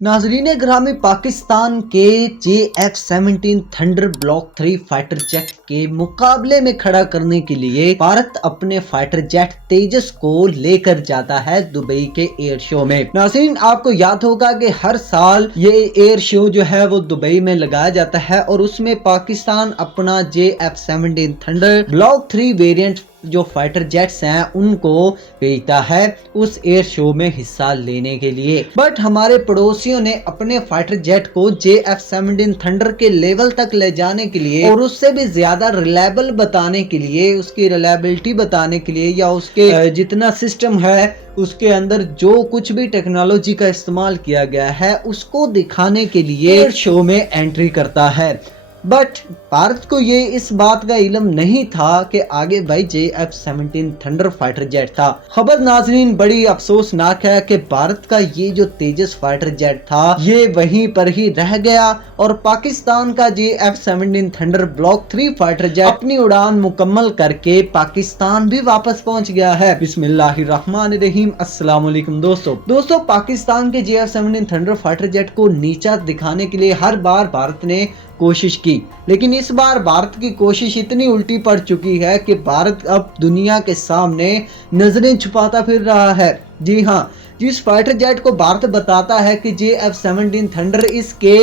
नाजरीन ग्रामी, पाकिस्तान के JF-17 thunder block 3 fighter jet के मुकाबले में खड़ा करने के लिए भारत अपने फाइटर जेट तेजस को लेकर जाता है दुबई के एयर शो में। नाजरीन, आपको याद होगा कि हर साल ये एयर शो जो है वो दुबई में लगाया जाता है और उसमें पाकिस्तान अपना JF-17 थंडर ब्लॉक 3 वेरिएंट जो फाइटर जेट्स हैं उनको भेजता है उस एयर शो में हिस्सा लेने के लिए। बट हमारे पड़ोसियों ने अपने फाइटर जेट को JF-17 थंडर के लेवल तक ले जाने के लिए और उससे भी ज्यादा रिलायबल बताने के लिए, उसकी रिलायबिलिटी बताने के लिए या उसके जितना सिस्टम है उसके अंदर जो कुछ भी टेक्नोलॉजी का इस्तेमाल किया गया है उसको दिखाने के लिए एयर शो में एंट्री करता है। बट भारत को ये इस बात का इल्म नहीं था कि आगे भाई JF-17 थंडर फाइटर जेट था। खबर नाजरीन बड़ी अफसोसनाक है कि भारत का ये जो तेजस फाइटर जेट था ये वहीं पर ही रह गया और पाकिस्तान का JF-17 thunder block 3 fighter jet अपनी उड़ान मुकम्मल करके पाकिस्तान भी वापस पहुंच गया है। बिस्मिल्लाहिर्रहमानिर्रहीम। अस्सलाम वालेकुम दोस्तों, पाकिस्तान के JF-17 थंडर फाइटर जेट को नीचा दिखाने के लिए हर बार भारत ने कोशिश की, लेकिन इस बार भारत की कोशिश इतनी उल्टी पड़ चुकी है कि भारत अब दुनिया के सामने नजरें छुपाता फिर रहा है। जी हाँ, जिस फाइटर जेट को भारत बताता है कि JF-17 थंडर इसके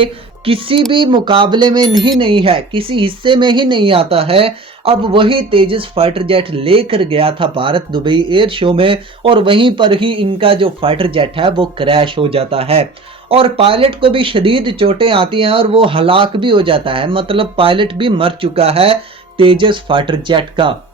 किसी भी मुकाबले में नहीं है, किसी हिस्से में ही नहीं आता है, अब वही तेजस फाइटर जेट लेकर गया था भारत दुबई एयर शो में और वहीं पर ही इनका जो फाइटर जेट है वो क्रैश हो जाता है और पायलट को भी शदीद चोटें आती हैं और वो हलाक भी हो जाता है। मतलब पायलट भी मर चुका है तेजस फाइटर जेट का।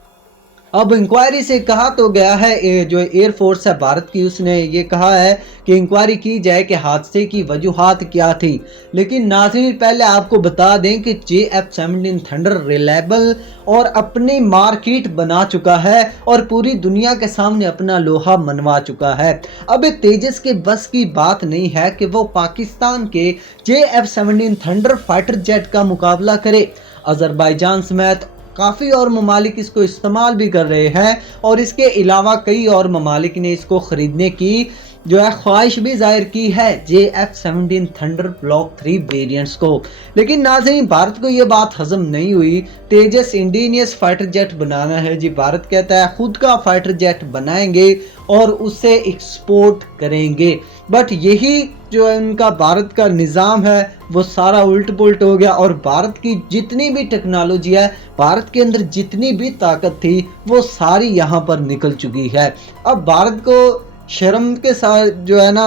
अब इंक्वायरी से कहा तो गया है, जो एयरफोर्स है भारत की उसने ये कहा है कि इंक्वायरी की जाए कि हादसे की वजूहात क्या थी। लेकिन नाज़रीन पहले आपको बता दें कि JF-17 थंडर रिलायबल और अपनी मार्केट बना चुका है और पूरी दुनिया के सामने अपना लोहा मनवा चुका है। अब तेजस के बस की बात नहीं है कि वो पाकिस्तान के JF-17 थंडर फाइटर जेट का मुकाबला करे। अजरबैजान समेत काफ़ी और ममालिक इसको इस्तेमाल भी कर रहे हैं और इसके अलावा कई और ममालिक ने इसको ख़रीदने की जो है ख्वाहिश भी जाहिर की है JF-17 थंडर ब्लॉक 3 वेरिएंट्स को। लेकिन नाज़रीन भारत को ये बात हजम नहीं हुई। तेजस इंडिजिनियस फाइटर जेट बनाना है जी, भारत कहता है खुद का फाइटर जेट बनाएंगे और उसे एक्सपोर्ट करेंगे। बट यही जो है उनका भारत का निज़ाम है वो सारा उल्ट पुल्ट हो गया और भारत की जितनी भी टेक्नोलॉजी है, भारत के अंदर जितनी भी ताकत थी वो सारी यहाँ पर निकल चुकी है। अब भारत को शर्म के साथ जो है ना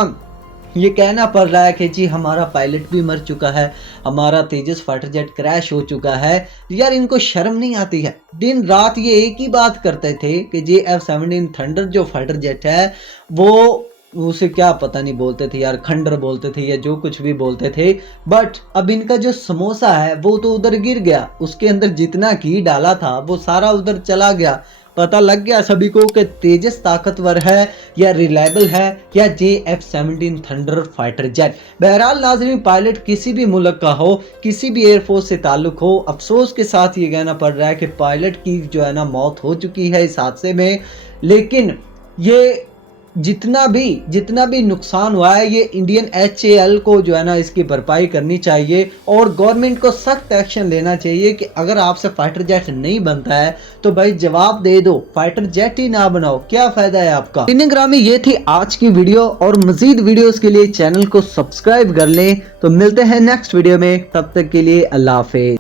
ये कहना पड़ रहा है कि जी हमारा पायलट भी मर चुका है, हमारा तेजस फाइटर जेट क्रैश हो चुका है। यार इनको शर्म नहीं आती है? दिन रात ये एक ही बात करते थे कि JF-17 थंडर जो फाइटर जेट है वो उसे क्या पता नहीं बोलते थे यार, खंडर बोलते थे या जो कुछ भी बोलते थे। बट अब इनका जो समोसा है वो तो उधर गिर गया, उसके अंदर जितना घी डाला था वो सारा उधर चला गया। पता लग गया सभी को कि तेजस ताकतवर है या रिलायबल है या JF-17 थंडर फाइटर जेट। बहरहाल नाजरीन पायलट किसी भी मुल्क का हो, किसी भी एयरफोर्स से ताल्लुक हो, अफसोस के साथ ये कहना पड़ रहा है कि पायलट की जो है ना मौत हो चुकी है इस हादसे में। लेकिन ये जितना भी नुकसान हुआ है ये इंडियन HAL को जो है ना इसकी भरपाई करनी चाहिए और गवर्नमेंट को सख्त एक्शन लेना चाहिए कि अगर आपसे फाइटर जेट नहीं बनता है तो भाई जवाब दे दो, फाइटर जेट ही ना बनाओ, क्या फायदा है आपका। ग्रामी ये थी आज की वीडियो और मजीद वीडियोस के लिए चैनल को सब्सक्राइब कर लें। तो मिलते हैं नेक्स्ट वीडियो में, तब तक के लिए अल्लाह हाफिज़।